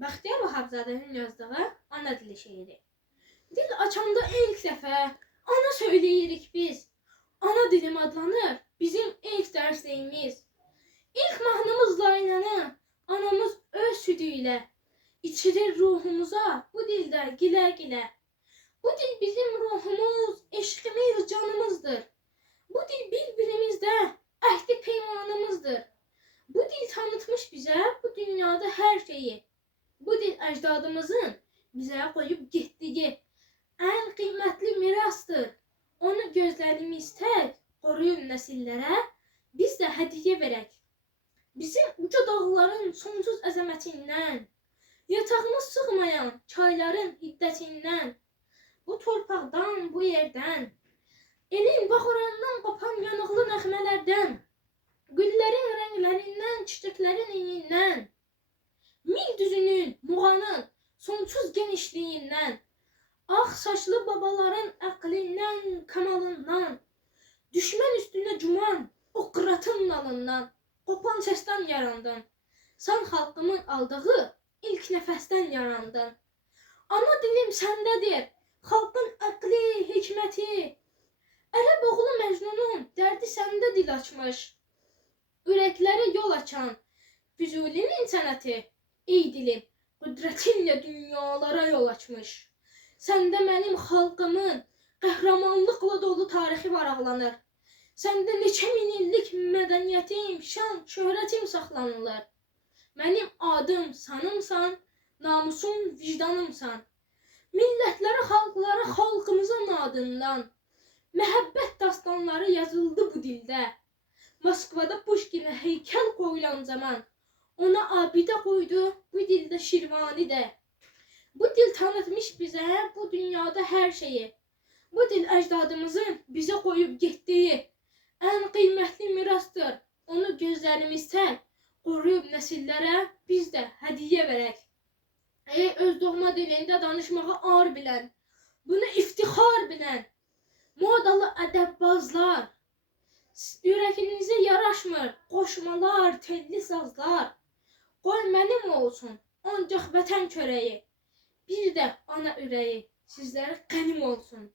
Bəxtiyar Vahabzadənin yazdığı ana dili şeiri. Dil açanda ilk dəfə ana söyləyirik biz. Ana dilim adlanır bizim ilk dərsliyimiz. İlk mahnımızla oynanır anamız öz südü ilə. İçirir ruhumuza bu dildə gilə-gilə. Bu dil bizim ruhumuz, eşqimiz, canımızdır. Bu dil bir-birimizdə əhdi peymanımızdır. Bu dil tanıtmış bizə bu dünyada hər şeyi. Bu dil əcdadımızın bizə qoyub getdiyi ən qiymətli mirasdır. Onu gözlədiyimiz tək qoruyub nəsillərə biz də hədiyyə verək. Bizim uca dağların sonsuz əzəmətindən, yatağımız sığmayan çayların hiddətindən, bu torpaqdan, bu yerdən, elin bağırandan qopan yanıqlı nəğmələrdən, güllərin rənglərindən, çiçəklərin iyindən, mil düzünün, muğanın sonsuz genişliyindən, ağ saçlı babaların əqlindən, kamalından, düşmən üstünə cuman o qıratın nalından, qopan səsdən yarandın. Sən xalqımın aldığı ilk nəfəsdən yarandın. Ana dilim səndədir, xalqın əqli, hikməti. Ərəb oğlu Məcnunun dərdi səndə dil açmış. Ürəklərə yol açan Füzulinin sənəti, ey dilim, qüdrətinlə dünyalara yol açmış. Səndə mənim xalqımın qəhrəmanlıqla dolu tarixi varaqlanır. Səndə neçə min illik mədəniyyətim, şan, şöhrətim saxlanılır. Mənim adım sanımsan, namusum, vicdanımsan. Millətlərə, xalqlara, xalqımızın adından məhəbbət dastanları yazıldı bu dildə. Moskvada Pushkinə heykəl qoyulan zaman ona abidə qoydu bu dildə Şirvani də. Bu dil tanıtmış bizə bu dünyada hər şeyi. Bu dil əcdadımızın bizə qoyub getdiyi ən qiymətli mirasdır. Onu gözlərimizdən qoruyub nəsillərə biz də hədiyyə verək. Ey öz doğma dilində danışmağı ar bilən, bunu iftixar bilən, modalı ədəbbazlar, ürəkinizə yaraşmır qoşmalar, telli sazlar. Qoy mənim olsun ancaq vətən çörəyi, bir də ana ürəyi sizlərə qənim olsun.